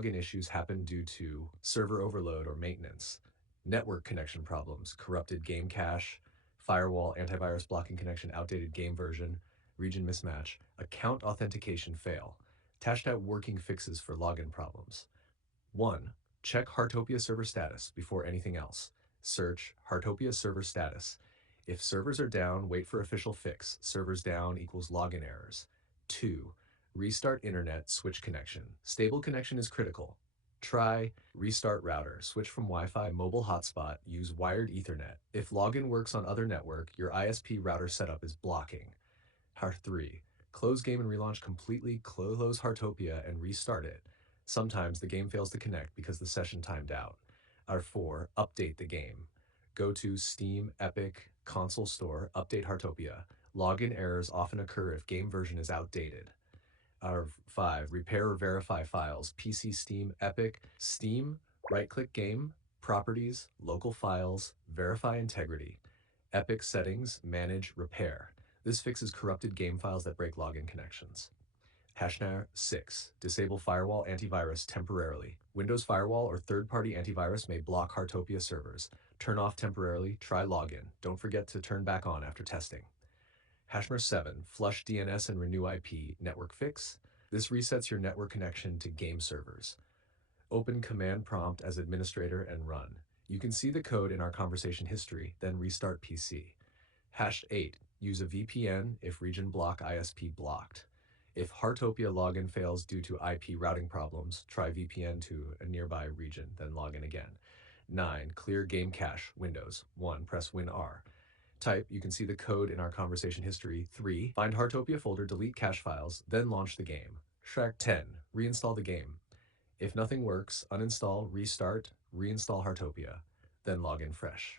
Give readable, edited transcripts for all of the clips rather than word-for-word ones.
login issues happen due to server overload or maintenance, network connection problems, corrupted game cache, firewall, antivirus blocking connection, outdated game version, region mismatch, account authentication fail. Tashed out working fixes for login problems. 1. Check Heartopia server status before anything else. Search Heartopia server status. If servers are down, wait for official fix. Servers down equals login errors. 2. Restart internet, switch connection. Stable connection is critical. Try restart router, switch from Wi-Fi, mobile hotspot, use wired Ethernet. If login works on other network, your ISP router setup is blocking. Heart 3. Close game and relaunch completely, close Heartopia and restart it. Sometimes the game fails to connect because the session timed out. Our 4. Update the game. Go to Steam, Epic, Console Store, update Heartopia. Login errors often occur if game version is outdated. Our 5. Repair or verify files. PC, Steam, Epic, Steam, right-click game, properties, local files, verify integrity. Epic settings, manage, repair. This fixes corrupted game files that break login connections. Hashnar 6. Disable firewall antivirus temporarily. Windows Firewall or third-party antivirus may block Heartopia servers. Turn off temporarily, try login. Don't forget to turn back on after testing. Hashmer 7. Flush DNS and renew IP network fix. This resets your network connection to game servers. Open command prompt as administrator and run. You can see the code in our conversation history, then restart PC. Hash 8. Use a VPN if region block ISP blocked. If Heartopia login fails due to IP routing problems, try VPN to a nearby region, then log in again. 9. Clear game cache, Windows. 1. Press WinR. Type, you can see the code in our conversation history. 3. Find Heartopia folder, delete cache files, then launch the game. Shrek 10. Reinstall the game. If nothing works, uninstall, restart, reinstall Heartopia, then log in fresh.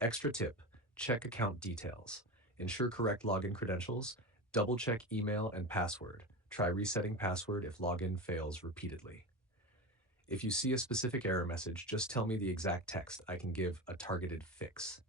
Extra tip, check account details. Ensure correct login credentials. Double check email and password. Try resetting password if login fails repeatedly. If you see a specific error message, just tell me the exact text. I can give a targeted fix.